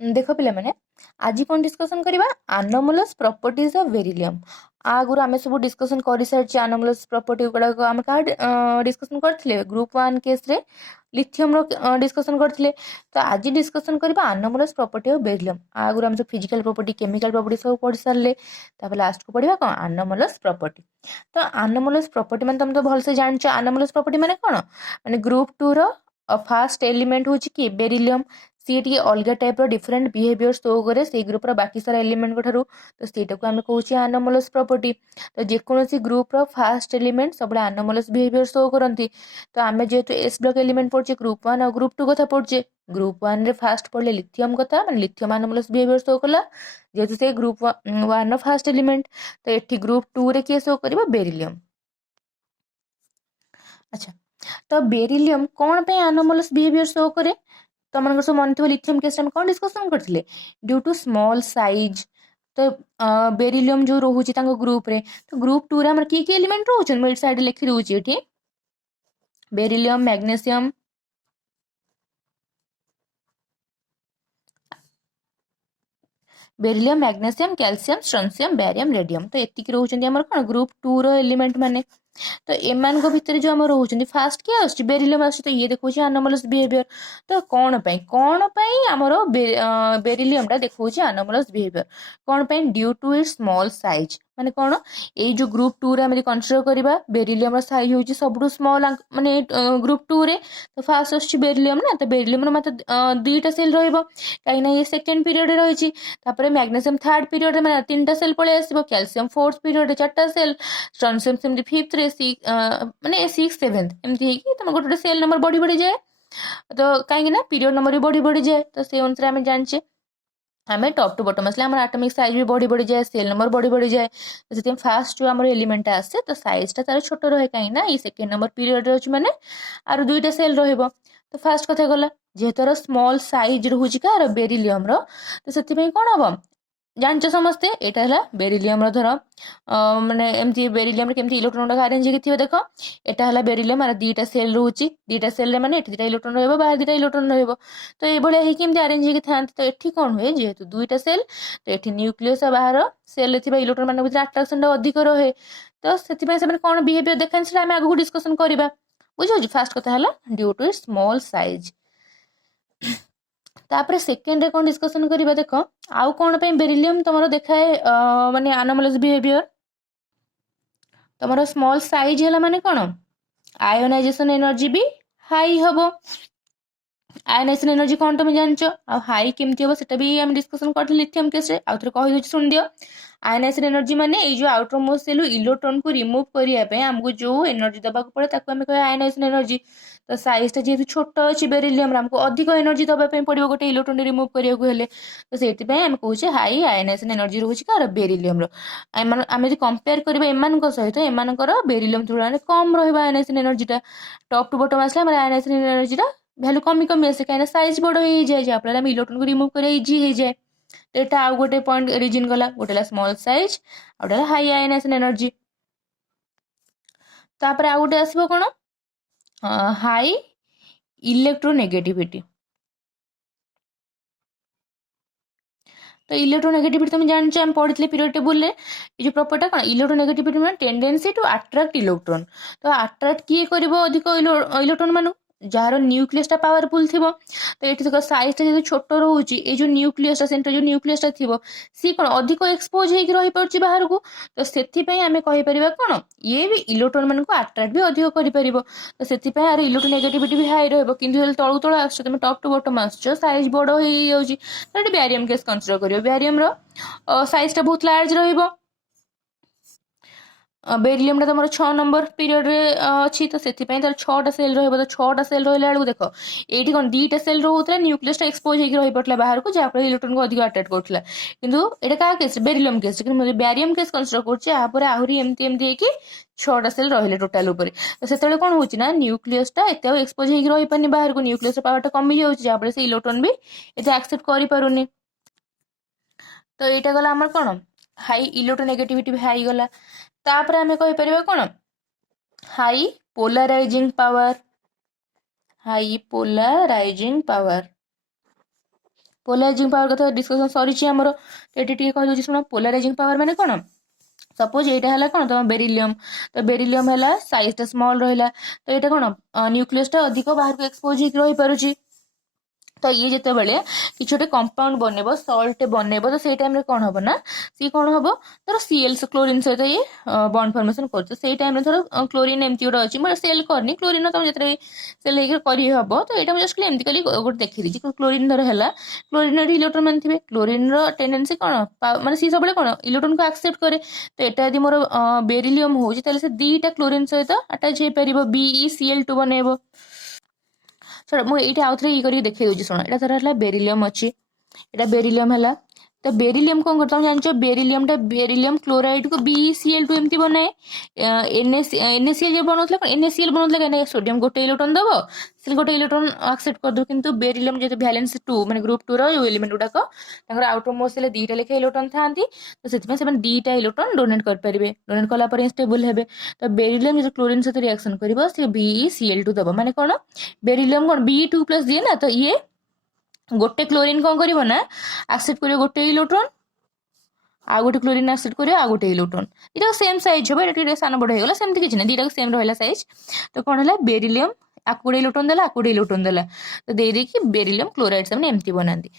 देख पे आज कौन डिस्कसन करवा आनोमलस प्रॉपर्टीज ऑफ बेरिलियम। आगुरी आम सब डिस्कसन कर सारी आनोमलस प्रॉपर्टी गुड़ाक आम क्या डिस्कसन करते ग्रुप 1 केस रे लिथियम डिस्कसन करते। तो आज डिस्कसन करवा आनोमलस प्रॉपर्टी ऑफ बेरिलियम। आगुरी आम सब फिजिकल प्रॉपर्टी केमिकल प्रॉपर्टी सब पढ़ी सारे लास्ट को पढ़ा कौन आनोमलस प्रॉपर्टी। तो आनोमलस प्रॉपर्टी मैंने तुम तो भलसे जान आनोमलस प्रॉपर्टी मैंने कौन मैंने ग्रुप 2 रो फास्ट एलिमेंट हूँ कि बेरिलियम सी टी अलग टाइप डिफरेंट बिहेवियर शो करे से ग्रुप बाकी सारा एलिमेंट ठारू। तो सीटा को आम कहे आनोमलस प्रॉपर्टी। तो जेकोसी ग्रुप फास्ट एलिमेंट सब आनोमलस बिहेवियर शो करती। तो आम जेहेतु एस ब्लॉक एलिमेंट पढ़े ग्रुप 1 और ग्रुप 2 कथा पढ़े ग्रुप 1 रे फास्ट पढ़ले लिथियम कथा मैं लिथियम आनोमलस बिहेवियर शो कला जेहेतु से ग्रुप 1 फास्ट एलिमेंट। तो ये ग्रुप 2 रे किए शो कर बेरिलियम। अच्छा तो बेरिलियम कौन पे आनोमलस बिहेवियर शो करे तुम सब मन थो लिथियम केस में कौन डिस्कसन करते ड्यू टू स्मॉल साइज। तो बेरिलियम जो रोचे ग्रुप रे तो ग्रुप 2 रे की एलिमेंट रोचन मिड साइड लिखी दूसरी ये beryllium magnesium beryllium magnesium calcium strontium barium radium. तो ये रोचन कौन ग्रुप 2 रो एलिमेंट माने। तो एमान भितर जो आम रोचे फास्ट किए आस बेरिलियम आस तो ये देखो आनोमलस बिहेवियर। तो कौन आमर बेरिलियम टा देखो आनोमलस बिहेवियर कौन due to it small size माने कौन ये जो ग्रुप 2 रे कनसीडर करवा बेरिलियम साइज हूँ सब स्मॉल माने ग्रुप 2 रे। तो फास्ट आस बेरिलियम ना तो बेरिलियम मत 2टा सेल रही ये सेकेंड पीरियड रही मैग्नेशियम थर्ड पीरियड में 3टा सेल पलि आस कैल्शियम फोर्थ पीरियड 4टा सेल स्ट्रोंशियम सेमती फिफ्थ रे माने 6 7th एमती तुम गोटे सेल नंबर बढ़ी बढ़ी जाए। तो कहीं पीरियड नंबर भी बढ़ी बढ़ी जाए तो से अनुसार आम जाने आम टॉप टू बटम आसले आटमिक साइज भी बढ़ी बढ़ी जाए सेल नंबर बढ़ी बढ़ी जाए। तो से फास्ट जो आम एलिमेंट आसे तो साइज टा तार छोट रहे कहीं ये सेकेंड नंबर पीरियड अच्छे मैंने आर 2टा सेल रहा। तो फास्ट कथा गला जेहेतु स्मॉल साइज रोचे कार बेरिलियम तो से कौन हम जानच समस्ते यहाँ बेरिलियम धर माने एमती बेरिलियम केमती इलेक्ट्रॉन अरेंज होती देख यहाँ बेरिलियम 2टा सेल रोचे 2टा सेल माने 2टा इलेक्ट्रॉन बाहर 2टा इलेक्ट्रॉन तो ये अरेंज होती था। तो ये कौन हुए जेहेतु 2टा सेल तो ये न्यूक्लियस बाहर सेल इलेक्ट्रॉन मान भर अट्राक्शन अधिक रहे। तो से कौन बिहेवियर देखा आम आगे डिस्कसन करवा बुझे। फास्ट कथा ड्यू टू स्मॉल साइज। तापर सेकेंड रे कौन डिस्कसन करवा देख आउ कौन पे बेरिलियम तुम देखाए माने आनोमलस बिहेवियर तुम स्मॉल साइज है माने कौन आयोनाइजेशन एनर्जी भी हाई हम। आयोनाइजेशन एनर्जी कौन तुम जानच हाई केमती हम से भी आम डिस्कसन करते लिथियम केस आउ थे कही शुण दियो। आयोनाइजेशन एनर्जी माने ये जो आउटर मोस्ट सेल इलेक्ट्रॉन को रिमूव करने आमको जो एनर्जी दबाक पड़े आम कह आयोनाइजेशन एनर्जी। तो साइजटा जेहतु छोट अच्छी बेरिलियम आमको अधिक एनर्जी दवाई पड़ो गोटे इलेक्ट्रॉन रिमूव करने तो से आम कहे हाई आयोनाइजेशन एनर्जी रोचे कार बेरिलियम आम जो कंपेयर करवा एम सहित एम बेरिलियम तुलन कम रयोनाइजेशन एनर्जीटा टॉप टू बटम आसला आयोनाइजेशन एनर्जीटा भैल्यू कमी कमी आसे कहीं साइज बड़ हो जाए जहाँफल आम इलेक्ट्रॉन को रिमूव कर इजी हो जाए। तो यहाँ आउ गोटे पॉइंट रिजन गला गोटे स्मॉल साइज आउटे हाई आयोनाइजेशन एनर्जी। तापर आउ गोटे आसब कौन हाई इलेक्ट्रोनेगेटिविटी। तो इलेक्ट्रोनेगेटिविटी तुम जानते आम पढ़ी पीरियड टेबुल जो प्रॉपर्टी कौन इलेक्ट्रोनेगेटिविटी मान टेंडेंसी टू अट्रैक्ट इलेक्ट्रॉन। तो अट्रैक्ट किए कर अधिक इलेक्ट्रॉन मान जार न्यूक्लियसटा पावरफुल थी। तो ये देख साइजटा जो छोट रोचे ये जो न्यूक्लियसटा सेंटर जो न्यूक्लियसटा थी सी कौन अधिक एक्सपोज हो रही पार्टी बाहर को। तो से आम कहीपर कौन ये भी इलेक्ट्रॉन मान को अट्रैक्ट भी अधिक कर। तो से यार इलेक्ट्रोनेगेटिविटी भी हाई रही तलू तल आस तुम टॉप टू बटम आस साइज बड़ हो जाए बेरियम केस कनसीडर कर बेरियम साइजटा बहुत लार्ज रही। बेरिलियम तुम 6 नंबर पीरियड रे अच्छी तो से तार 6टा सेल रही तो 6टा सेल रहा बेलू देख ये कौन 2टा सेल रोता न्यूक्लियस एक्सपोज हो रही पड़ा बाहर को जहाँ इलेक्ट्रॉन को अधिक अट्रैक्ट करता किंतु ये क्या case beryllium case barium case consider कर आहरी एमती एमती 6टा सेल रही टोटाल उपर। तो से कौन होना न्यूक्लियसटा एत एक्सपोज हो रही पानी बाहर को न्यूक्लियस पावरटा कमी जाऊँ जहाँ से इलेक्ट्रॉन भी ये एक्सेप्ट कर। तो यहाँ गला आमर कौन हाई इलेक्ट्रोनेगेटिविटी भी हाई गला। तापर आम कहीपर कौन high polarising power high polarising power. Polarising power कथा डिस्कसन सरी आमर ये कही शुण पोलाराइजिंग पावर माने कौन सपोज यहाँ है कौन तुम बेरिलियम तो बेरिलियम है साइजटा स्मॉल रहा तो यहाँ कौन न्यूक्लियसटा अधिक बाहर को एक्सपोज होकर रही पारुची तो ये जिते बड़े कि गोटे कंपाउंड बनब सल्ट बनब तो से टाइम कौन हम ना सी कौन हम धर सीएल क्लोरीन सहित ये बॉन्ड फॉर्मेशन कर टाइम धर क्लोरीन एमती गोटे अच्छी मैं सेल करनी क्लोरीन तुम जो सेल हम तो यहाँ जस्ट एमती कल गोटे देखी दीजिए क्लोरीन धर है क्लोरीन इलेक्ट्रॉन मान थे क्लोरीन टेंडेंसी कौन माने सी सब कौन इलेक्ट्रॉन को एक्सेप्ट करे तो यहाँ यदि मोर बेरिलियम हो दीटा क्लोरीन सहित अटैच हो पार BeCl2 बनइब मुझे आउ थे ये देखिए दूसरी शुण यहाँ थोड़ा है बेरिलियम अच्छी यहाँ बेरिलियम है तो बेरिलियम कौन करता हूँ जान बेरिलियम क्लोराइड को BeCl2 एमती बनाए NaCl जो बनाऊला NaCl बनाऊला कहीं सोडियम गोटे इलेक्ट्रॉन दब से गोटे इलेक्ट्रॉन एक्सेप्ट कर दो किंतु बेरिलियम जो वैलेंस 2 माने ग्रुप 2 रो एलिमेंट गुड़ाक आउटर मोस्ट दीटा लेखे इलेक्ट्रॉन था तो से दीटा इलेक्ट्रॉन डोनेट करेंगे डोनेट कलापर स्टेबल हे तो बेरिलियम जो क्लोरीन सहित रिएक्शन कर BeCl2 दब माने कौन बेरिलियम कौन Be2+ दिए ना तो ये गोटे क्लोरीन कौन कर एक्सेप्ट कर गोटे इलेक्ट्रॉन आ गोटे क्लोरीन एक्सेप्ट कर आ गोटे इलेक्ट्रॉन ये सेम साइज हम ये सान बड़ होगा सेमती किसी ना दीटा सेम रहा साइज तो कौन है बेरिलियम आपको गोटे इलेक्ट्रॉन देला आपको गोटे इलेक्ट्रॉन देला तो दे देखिए बेरिलियम क्लोराइड से एमती बनाती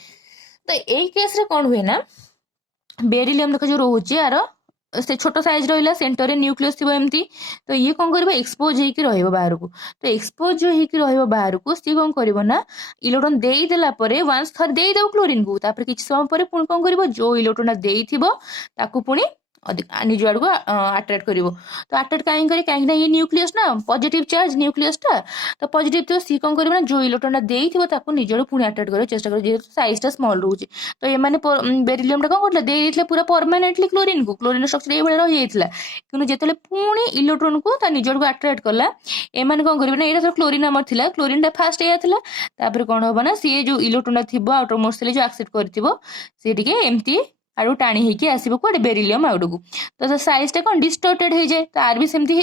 तो यही केस रे कौन हुए ना बेरिलियम देख जो रोचे यार से छोट साइज रहा सेंटर रे न्यूक्लियस थी एमती तो ये कौन कर एक्सपोज होकर बाहर को तो एक्सपोज होकर बाहर को सी कौन कर इलेक्ट्रॉन देदेला वंस थर देदेव क्लोरीन को किसी समय पर पुणी कौन कर जो इलेक्ट्रॉन देता पुणी निज आड़ को अट्राक्ट कर तो अट्राक्ट कहीं कहीं ये न्यूक्लियस ना पॉजिटिव चार्ज न्यूक्लियसटा तो पॉजिटिव तो सी कौन कर जो इलेक्ट्रॉन देता निज आड़ पुणी अट्राक्ट कर चेष्टा कर जेहतु साइजटा स्मॉल रोचे तो ये बेरिलियम कौन करते पूरा परमानेंटली क्लोरीन को क्लोरीन स्ट्रक्चर ये रही जाता कि जिते पुणी इलेक्ट्रॉन को निज आड़ को अट्राक्ट कला एम कौन करेंगे ना ये क्लोरीन आमर था क्लोरीन फास्ट या कौन हम ना सी जो इलेक्ट्रॉन थी आउटर मोस्ट जो एक्सेप्ट कर एमती आड़ टाणी होगी आसो कौटे बेरिलियम आड़ को तो साइजटा कौन डिस्टर्टेड हो जाए तो आर भी सेमती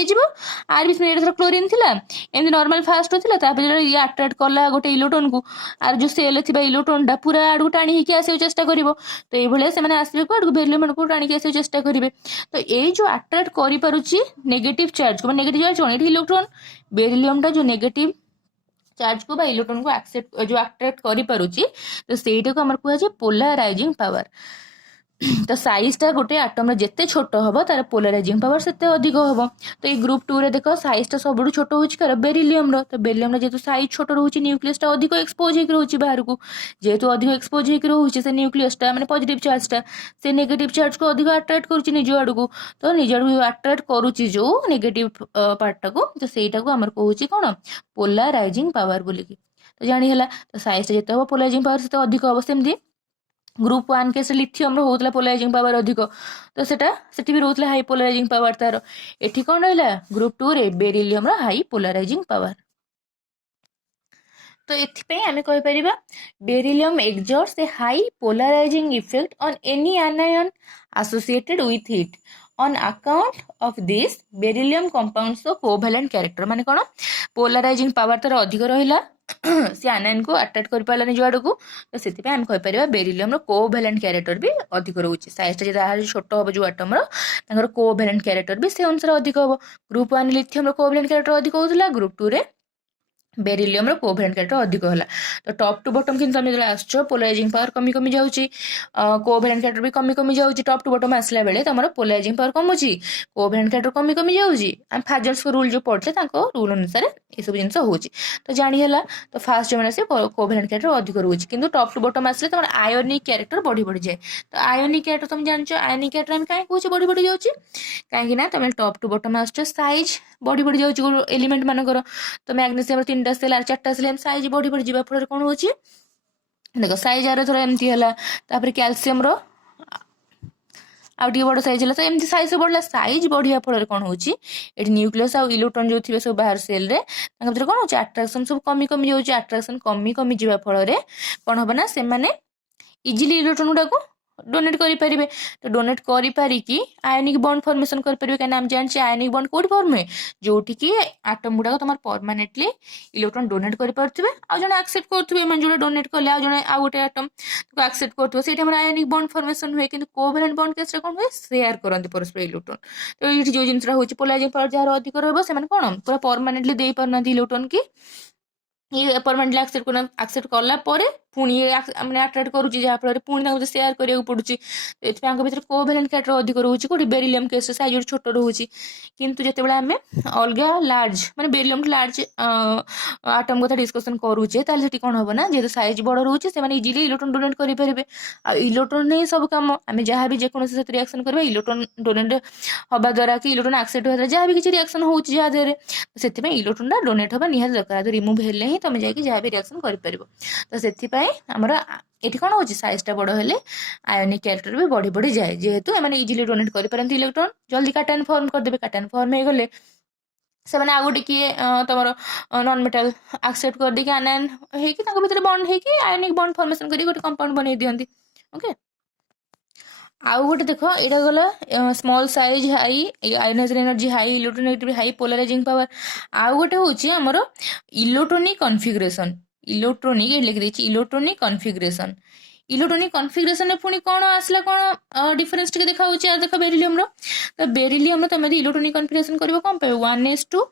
आर भी ये क्लोरीन थी एमती नॉर्मल फास्ट होता ये अट्राक्ट कला गोटे इलेक्ट्रॉन को आर जो सेल थी इलेक्ट्रॉनटा पूरा आड़ को टाणी होगी आसो चेष्टा कर तो ये से आसवे कौन बेरिलियम को टाणी आसो चेष्टा करेंगे तो ये जो अट्राक्ट करुच्ची नेगेटिव चार्ज को नेगेटिव चार्ज कौन ये इलेक्ट्रॉन बेरिलियमटा जो नेगेटिव चार्ज को इलेक्ट्रॉन को एक्सेप्ट जो अट्राक्ट करुच्ची तो सहीटा को आम कहुए पोलाराइजिंग पावर तो साइजटा गोटे आटम जिते छोट हम तार पोलाराइजिंग पावर से अधिक हम तो ये ग्रुप 2 रे देख साइजटा सब छोट हो बेरिलियम तो बेरिलियम जेहतु साइज छोट रोचे न्यूक्लियसटा अधिक एक्सपोज होकर रोचे बाहर को जेहतु अधिक एक्सपोज होकर रोचे से न्यूक्लियसटा माने पॉजिटिव चार्जटा से नेगेटिव चार्ज को अधिक अट्राक्ट करुच्ची निज आड़ को तो निज आड़ अट्राक्ट करुच्ची जो नेगेटिव पार्टा को तो सहीटा को आमर कहूँ कौन पोलाराइजिंग पावर बोलिकी तो जानीगला तो साइजटा जिते हम पोलाराइजिंग पावर से अधिक हम सेमती ग्रुप 1 केस लिथियम होता पोलाराइजिंग पावर अधिक तो सेटा भी रोला हाई पोलाराइजिंग पावर तार एठी कौन रहा ग्रुप 2 रे बेरिलियम हाई पोलाराइजिंग पावर तो ये आम कहीपर beryllium exerts a high polarising effect on any anion associated with it on account of this beryllium compounds covalent character माने कौन पोलाराइजिंग पावर तार अधिक रहा सी आनायन को अट्राक्ट कर पारा निज आड़ को तो से आम कहीपर बेरिलियम कोवैलेंट कैरेक्टर भी अधिक रोचे साइजटा जहाँ छोट हम जो आटम कोवैलेंट कैरेक्टर भी से अनुसार अधिक हम ग्रुप 1 लिथियम कोवैलेंट कैरेक्टर अधिक होता ग्रुप 2 रे बेरिलियम कोवैलेंट कैरेक्टर अधिक है तो टॉप टू बॉटम कि तुम जो आस पोलाराइजिंग पावर कमी कमी जाऊँगी कोवैलेंट कैरेक्टर भी कमी कमी जाऊँगी टॉप टू बॉटम आसला बेले तुम पोलाराइजिंग पावर कमुची कोवैलेंट कैरेक्टर कमी कमी जाऊँगी आम फाजर्स रूल जो पढ़ते रूल अनुसार ये सब जिन हो तो जानीगला तो फास्ट जो मैंने कोवैलेंट कैरेक्टर अधिक रोचे कि टॉप टू बॉटम आसले तुम आयोनिक कैरेक्टर बढ़ी बढ़ी जाए तो आयोनिक कैरेक्टर तुम जान आयोनिक कैरेक्टर आम कहीं कहे बढ़ी बढ़ी जाऊँगी कहीं तुम टॉप टू बॉटम आस साइज बढ़ी बढ़ी जाऊँगी एलिमेंट मानकर तो मैग्नेशियम 3टा सेल 4टा सेल साइज बढ़ी बढ़ी जा फल कौन हो देख साइज आर थोड़ा एमती है कैल्शियम आउ बड़ साइज है तो एमती साइज बढ़ला साइज बढ़िया फल कौन हो न्यूक्लियस आउ इलेक्ट्रॉन जो थे सब बाहर सेल रे भर कौन हो अट्राक्शन सब कमी कमी जाऊँगी अट्राक्शन कमी कमी जा फल कौन हम ना से इजिली इलेक्ट्रॉन गुड़ा डोनेट करें तो डोनेट करिकी आयनिक बॉन्ड फॉर्मेशन करें कहीं आम जानी आयनिक बॉन्ड कौट फॉर्म हुए जोटि कि आटम गुड़ाक तुम परमानेंटली इलेक्ट्रॉन डोनेट करेंगे आज जन एक्सेप्ट करेंगे जो डोनेट कले आज जन आउ गोटे आटम एक्सेप्ट करेंगे से आयनिक बॉन्ड फॉर्मेशन हुए कि कोवैलेंट बॉन्ड केस कौन हुए शेयर करते परस्पर इलेक्ट्रॉन तो ये जो जिन पोलराइजिंग पावर जार अधिक रही कौन पूरा परमानेंटली दे पारना इलेक्ट्रॉन की ये परमानेंटली एक्सेप्ट कला पुणी मैंने आट्राक्ट करुच्ची जहाँफल पुणी सेयार करा पड़ू तो भर कोवैलेंट कैरेक्टर अधिक रोचे कौटी बेरिलियम केस साइज छोट रोचे किंतु जिते आम अलग लार्ज माने बेरिलियम लार्ज आटम कथा डिस्कसन करुचे कौन हम ना जेहतु साइज बड़ रोचे से इजिली इलेक्ट्रॉन डोनेट करेंगे आ इलेक्ट्रॉन ही सब कम आम जहाँ भी जेकोसी रिएक्शन करवा इलेक्ट्रॉन डोनेट हवा द्वारा कि इलेक्ट्रॉन एक्सेप्ट होगा जहाँ भी किसी रिएक्शन हो जहाँ से इलेक्ट्रॉन डोनेट हवा निहाती दरकार रिमूव हेले ही तुम जाकि जहाँ भी रिएक्शन कर तो से आमर ये कौन हो साइजटा बड़ हेले आयोनिक कैरेक्टर भी बढ़ी बढ़ी जाए जेहेतु एम इजिली डोनेट करें इलेक्ट्रॉन जल्दी काटायन फॉर्म करदे काटायन फॉर्म हो गले से आउ गोटे किए तुम नॉन मेटल एक्सेप्ट कर देकी आनायन होकर बॉन्ड होगी आयोनिक बॉन्ड फॉर्मेशन कर गोटे कंपाउंड बन दिखती ओके आउ गोटे देख यहाँ गला small size high ioniser energy high electronegativity high polarising power आउ गोटे हूँ आमर इलेक्ट्रोनिक कॉन्फिगरेशन इलेक्ट्रोनिक लिखी देती इलेक्ट्रोनिक कॉन्फिगरेशन इलेक्ट्रोनिक कॉन्फिगरेशन पुणी कौन आसला कौन डिफरेंस टी देखा देख बेरिलियम तो बेरिलियम तुम इलेक्ट्रोनिक कॉन्फिगरेशन कर कौन पाइब 1s2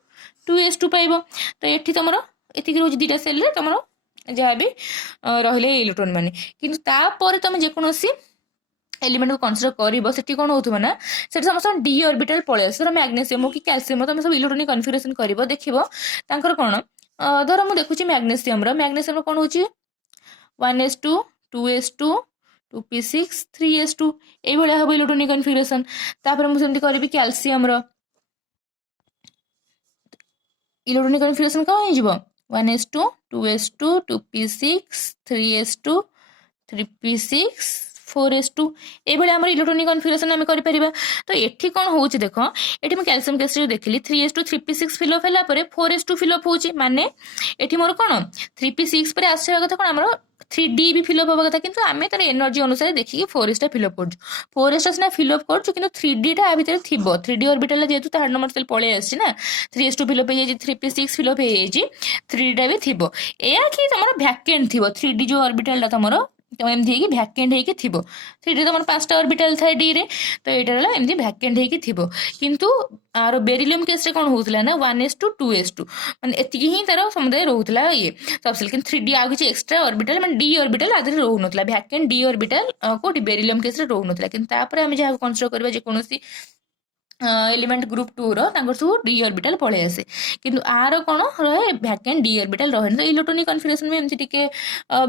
2s2 पाइब तो ये तुम ये रोज दुटा सेल तुम जहाँ भी रही इलेक्ट्रोन मैंने कि तुम जेकोसी एलिमेंट को कनसीडर कर से कौन हो ना से समस्त डी ऑर्बिटल पलि सर मैग्नेशियम हो कि कैल्शियम तुम सब इलेक्ट्रोनिक कॉन्फिगरेशन कर देखो कौन धर मुझे देखुची मैग्नेशियम कौन हो 1s2 2s2 2p6 3s2 ये हम इलेक्ट्रोनिक कॉन्फिगरेशन तापर मुझे करी कैल्शियम इलेक्ट्रोनिक कॉन्फिगरेशन कौन हो 1s2 2s2 2p6 3s2 3p6 4s2 ये आम इलेक्ट्रोनिक कॉन्फिगरेशन आम कर तो ये कौन हो देख ये मैं calcium case देखिली 3s2 3p6 fill up है 4s2 फिलअप हो माने ये मोर कौन 3p6 पर आसा कथा कौन आम 3d भी फिलअप हवा कथा किंतु आम तार एनर्जी अनुसार देखिए 4s फिलअप कर 4s सीना फिलअप कर 3d टा भितर थी 3d ऑर्बिटल जेहतु थर्ड नंबर सेल पलि आना 3s2 फिलअप हो 3p6 फिलअप हो 3d टा भी थी या कि तुम भैकेंट थी 3d जो ऑर्बिटल तुम तो एमती भैकेंट होगी थी 3d तुम 5टा ऑर्बिटल था डी रे तो यहाँ एमती भैकेंट होगी किंतु आर बेरिलियम केस कौन होता ना 1s2 2s2 माने एति ही तार समुदाय रोला ये सबसेल कि 3d आ किसी एक्सट्रा ऑर्बिटल मैं डी ऑर्बिटल आदि रोना भैकेंट डी ऑर्बिटल कौटी बेरिलियम केस रोना कि आम जहाँ कनसीडर करवा जेकोसी एलिमेंट ग्रुप 2 सब डी ऑर्बिटल पलि आसे किंतु आर कौन रहे भैकेंट डी ऑर्बिटल रहे तो इलेक्ट्रोनिक कॉन्फिगरेशन भी एमती टिके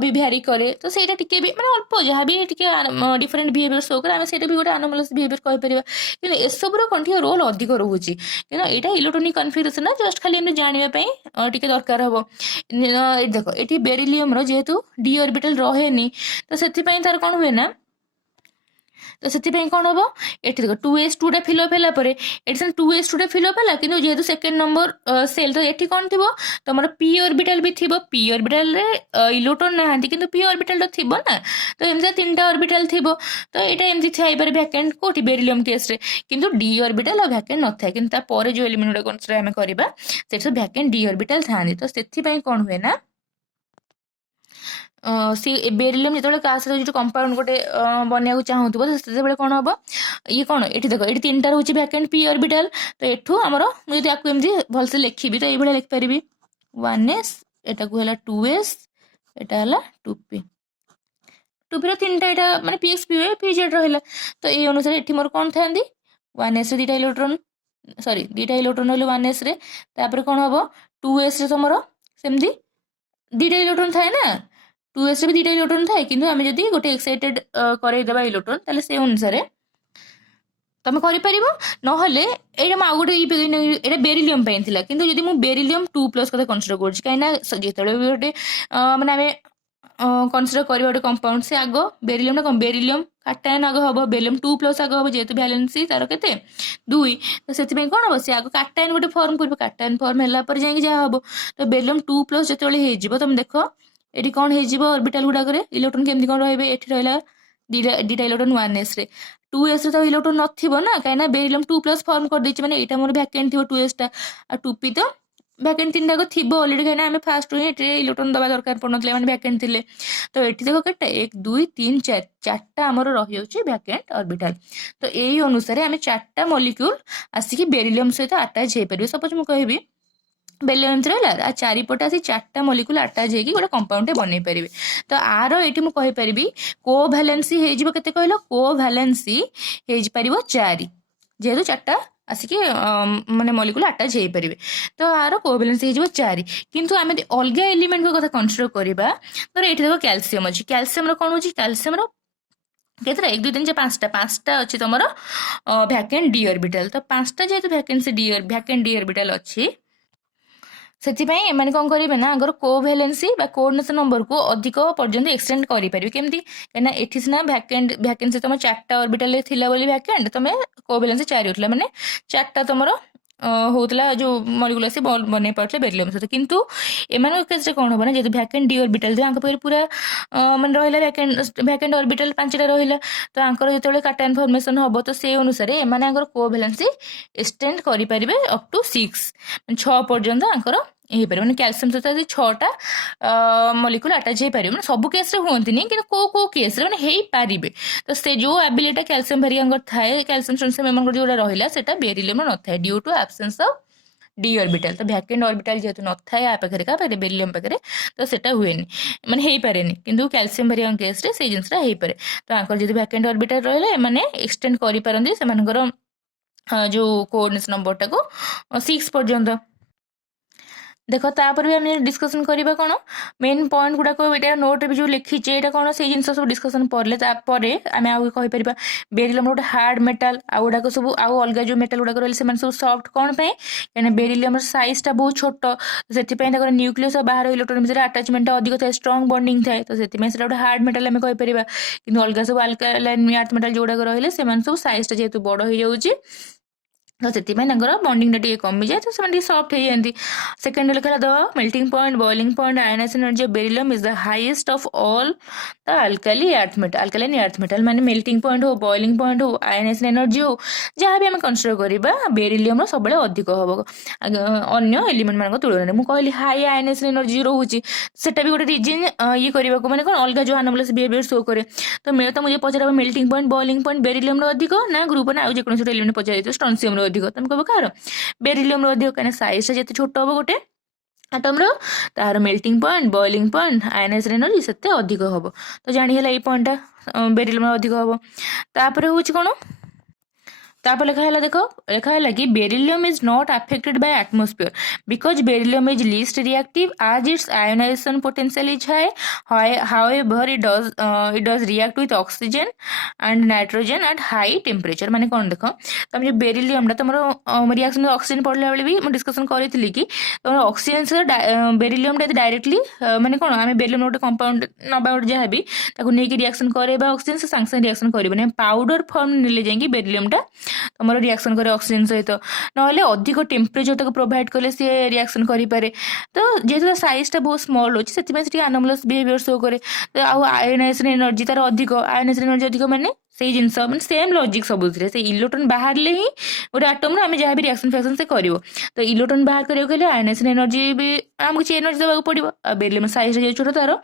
भी भ्यारी करे तो सेटा टिके भी माने अल्प जहाँ भी टिके डिफरेंट बिहेवियर शो करे आम से भी गोटे एनोमलस बिहेवियर कहीपर कि एसबूर कौन टी रोल अधिक रोचे कि यहाँ इलेक्ट्रोनिक कॉन्फिगरेशन जस्ट खाली एमती जानवाई टिके दरकार हम देख ये बेरिलियम जेहेतु डी ऑर्बिटल रहे तो से तार कौन हुए ना तो से कौन हम ये देख 2s2 फिलअप है 2s2 फिलअप है कि जेहतु सेकेंड नंबर सेल तो ये कौन थी तुम पी ऑर्बिटल भी थी पी ऑर्बिटल इलेक्ट्रॉन ना कि पी ऑर्बिटल थी ना तो एमती 3टा ऑर्बिटल थी तो यहाँ एमती थी भैकेंट कौटी बेरिलियम केस किंतु डी ऑर्बिटल और भैकेंट न था कि जो एलिमेंट गुड़ा कनसीडर आम करवा से सब भैकेंट डी ऑर्बिटल था तो से कौन हुए ना सी बेरिलियम जो जो कंपाउंड गोटे बनवाक चाहूब से कौन हम ये कौन ये देख ये 3टा रोचे भैकेंट पी ऑर्बिटल तो एठू आमर मुझे आपको एमती भलसे लिखी तो ये लिखिपारि 1s एटा को है 2s एटा है 2p 2p 3टा यहाँ माने px py pz रहा तो ये अनुसार ये मोर कौन था 1s दुटा इलेक्ट्रॉन सॉरी दुटा इलेक्ट्रॉन रही 1s तापर कौन हम 2s तुम सेमती दुटा इलेक्ट्रॉन थाए ना 2s भी दुटा इलेक्ट्रॉन थाए कि आम जब गोटे एक्साइटेड करदेवा इलेक्ट्रॉन ताले से अनुसार तुम कर ना आउ गोटे बेरिलियम कि मुझे बेरिलियम 2+ कथा कनसीडर कर गोटे माने आम कनसीडर कर गोटे कंपाउंड से आग बेरिलियम ना कौन बेरिलियम काटायन आग हम बेरिलियम 2+ आग हम जेहतु भैलेंसी तार के 2 तो से कौन हम से आग काटायन गोटे फॉर्म कर काटायन फॉर्म है जाए जहाँ हम तो बेरिलियम 2+ जो तुम देख ये कौन हो ऑर्बिटल गुड़ाक इलेक्ट्रॉन केमती कौन रे ये रहा दिटा इलेक्ट्रॉन 1s रे 2s रे तो इलेक्ट्रॉन नथिबो ना काइना बेरिलियम 2+ फॉर्म कर दैछि माने एटा मोर वैकेंट थिबो 2s टा आ 2p तो वैकेंट 3 टाको थिबो ऑलरेडी काइना हमें फास्ट रे इलेक्ट्रॉन दबा दरकार पड़नतले माने वैकेंट थिले तो एठी देखो केटा 1 2 3 4 चारटा हमर रहि होछि वैकेंट ऑर्बिटल तो एई अनुसार हमें चारटा मॉलिक्यूल आसिकी बेरिलियम सहित अटैच हे परिबे सपोज मु कहबी बेरिलियम रहा आ चारिपटे आसी चारटा मॉलिक्यूल अटैच होगी गोटे कंपाउंड बनै पारे तो आर ये मुझे कहीपरि कोभैलेंसी हो केते कहलो कोभैलेंसी हो पार 4 जेहेतु चारटा आसिक माने मॉलिक्यूल अटैच हो पारे तो आर कोभैलेंसी हो 4 किंतु आम अलग एलिमेंट को कथा कंसीडर करवा तो ये देखो कैल्शियम अच्छी कैल्शियम कौन हो कैल्शियम केतरा 1 2 3 4 5टा अच्छी तुम वैकेंट डी ऑर्बिटल तो 5टा जेहेतु वैकेंट डी ऑर्बिटल अच्छी ସେଥିପାଇଁ ଏମାନେ କ'ଣ କରିବେ ନା ଆଗର କୋଭ୍ୟାଲେନ୍ସି ବା କୋଅର୍ଡିନେସନ୍ ନମ୍ବରକୁ ଅଧିକ ପର୍ଯ୍ୟନ୍ତ ଏକ୍ସଟେଣ୍ଡ କରିପାରିବେ କେମିତି କାହିଁକିନା ଏଠି ସିନା ଭ୍ୟାକେନ୍ସି ତମ 4ଟା ଅର୍ବିଟାଲରେ ଥିଲା ବୋଲି ଭ୍ୟାକେଣ୍ଟ ତମେ କୋଭ୍ୟାଲେନ୍ସି 4 ହେଉଥିଲା ମାନେ 4ଟା ତମର होता जो मॉलिक्यूल आसी बन पारे बेरिलियम सहित किंतु एम केस कौन हम ना जेहतु वैकेंट डी ऑर्बिटल पाखे पूरा माने रहा वैकेंट ऑर्बिटल 5टा रहा तो आंकर जो काटायन फॉर्मेशन हम तो से अनुसार एम कोभैलेंसी एक्सटेंड करेंगे अप टू 6 पर्यंत आंकर हो पारे मैंने कैल्शियम सहित 6टा मॉलिक्यूल अटैच हो पारे मैंने सब केस हुंती कि कौ केस मैंने हो पारे तो से जो एबिलिटी कैल्शियम भेरिका थाए कैल्शियम सोडियम जो रहा सेटा बेरिलियम न था due to absence of D orbital तो वैकेंट ऑर्बिटल जेहेतु न था या पाखे क्या पाखे बेरिलियम पाखे तो सेटा हुए माने हो पारे किंतु कैल्शियम भेरिका केस से जिनसा हो पारे तो आंकर जो वैकेंट ऑर्बिटल रहा मैंने एक्सटेंड करें से जो कोऑर्डिनेशन नंबर टाको 6 पर्यंत देख तापर भी आम डिस्कसन करवा कौन मेन पॉइंट गुड़ाक ये नोट भी जो लिखीचे ये कौन से जिन सब डिस्कसन पड़े आम आईपर बेरिलियम गोटे हार्ड मेटाल आउ गुड़ाक सब आउ अलग जो मेटाल गुड़ाक रही सब सफ्ट कौन कहीं बेरिलियम साइजटा बहुत छोट से न्यूक्लियस और बाहर इलेक्ट्रॉन भितर अटैचमेंट अधिक था स्ट्रंग बॉन्डिंग थाए तो से गोटे हार्ड मेटाल आम कहीपर कि अलग सब अल्कालाइन अर्थ मेटाल जो गुड़ाक रही सब साइजटा जेहेतु बड़ हो जाऊँगी तो से बॉन्डिंग टे कमी जाए तो से सफ्ट हो जाती सेकेंड लिखा the melting point boiling point ionization energy of beryllium is the highest of all the alkaline earth metal माने मेल्टिंग पॉइंट हो बॉइलिंग पॉइंट हो आयनाइजेशन एनर्जी हो जहाँ भी आम कंसीडर करवा बेरिलियम सब अधिक हम अन्य एलिमेंट मान तुलन मुझे कहली हाई आयनाइजेशन एनर्जी रोचे सेटा भी गोटे रिजन ये करने को मैंने कौन अलग जो अनोमलस बिहेवियर शो करे तो मुझे पचार melting point boiling point beryllium अधिक ना ग्रुप ना आउ जेको एलिमेंट पचार स्ट्रॉन्सियम अधिक तुम कह कह बेरिलियम अधिक कहीं साइजटा जिते छोट हम गोटे आटम तार melting point boiling point ionization energy से अधिक हम तो जानी है ये पॉइंटा बेरिलियम अधिक हम तापर हूँ कौन तापर लिखा है कि beryllium is not affected by atmosphere because beryllium is least reactive as its ionization potential is high. However, it does react with oxygen and nitrogen at high temperature. माने कौन देखो तुम जो बेरिलियम टा तुम रिएक्शन ऑक्सीजन पड़ला बेले भी मैं डिस्कशन करी कि तुम ऑक्सीजन से बेरिलियम टा डायरेक्टली माने कौन आम बेरिलियम गोटे कंपाउंड नबा गोटे जहाँ भी नहीं रिएक्शन करेगा ऑक्सीजन से सांगे सांगे रिएक्शन करें पाउडर फॉर्म नेले जाएंगे बेरिलियम टा तुम रिएक्शन करे ऑक्सीजन सहित ना अधिक टेम्परेचर तक प्रोवाइड कले सी रिएक्शन करें तो जेहेतु साइजटा बहुत स्मॉल अच्छे से अनोमलस बिहेवियर शो करे तो आयनाइजेशन एनर्जी तार अधिक आयनाइजेशन एनर्जी अधिक मैंने से जिन मैंने सेम लॉजिक सब से इलेक्ट्रॉन बाहर ही गोटे आटम आम जहाँ भी रिएक्शन फैक्शन से कर तो इलेक्ट्रॉन बाहर करेंगे आयनाइजेशन एनर्जी भी आमको किसी एनर्जी देवाक पड़ो बेरिलियम साइज छोट तार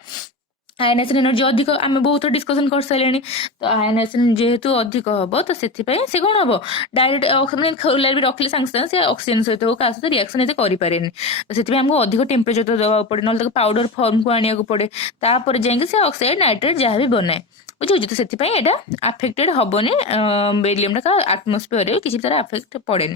आयनाइजेशन एनर्जी अधिक आम बहुत डिस्कसन कर सारे तो आयनाइजेशन जेहेतु अधिक हम तो से कौन हम डायरेक्ट मैंने खोल भी रखले सांगे से ऑक्सीजन सहित हो क्या सहित रिएक्शन ये करें तो से आमको अधिक टेम्परेचर देवा पड़े ना पाउडर फॉर्म को आने पड़े तापर जाए से ऑक्साइड नाइट्रेट जहाँ भी बनाए बुझे तो से आफेक्टेड हेनी बेरिलियम टा आटमोस्फियर किसी तरह आफेक्ट पड़े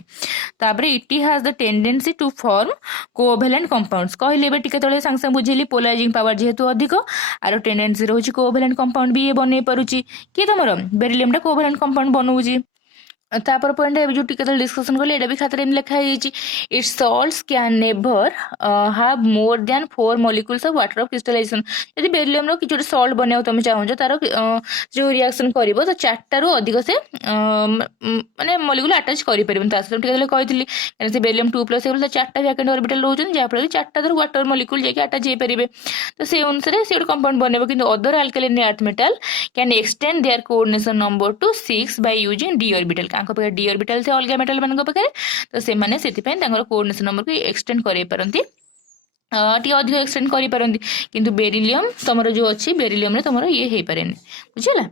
तापर it has the tendency to form covalent compounds कहले टिके तले सांगे सांगे बुझेली पोलराइजिंग पावर जेहेतु अधिक आर टेंडेंसी रोचे कोवैलेंट कंपाउंड भी ये बन पारुची किए तुम बेरिलियम टा कोवैलेंट कंपाउंड बनाऊँगी तापर पॉइंट है जो टिके डिस्कसन कले एटा भी खाते लिखा है its salts can never have more than 4 molecules of water of crystallization यदि बेरिलियम रो किछि सॉल्ट बनेउ तुम चाहूछ तार जो रिएक्शन करिवो तो 4 रु अधिक से माने मॉलिक्यूल अटैच करि परिबन ता से टिके कहितली से बेरिलियम 2+ तो 4 वैकेंट ऑर्बिटल रहउछन जा फल 4 वाटर मॉलिक्यूल जे अटैच हे परिबे तो से अनुसार से कंपाउंड बनेबो किंतु other alkaline earth metal can extend their coordination number two 6 by using D orbital तांको पाखे डी ऑर्बिटल से अलग मेटल मान पाखे तो से माने सेति पय तांकर कोऑर्डिनेशन नंबर को एक्सटेंड करै परंती टी अधिक एक्सटेंड करि परंती किंतु बेरिलियम तमरो जो अछि बेरिलियम रे तमरो ये हे पारेनी बुझिला।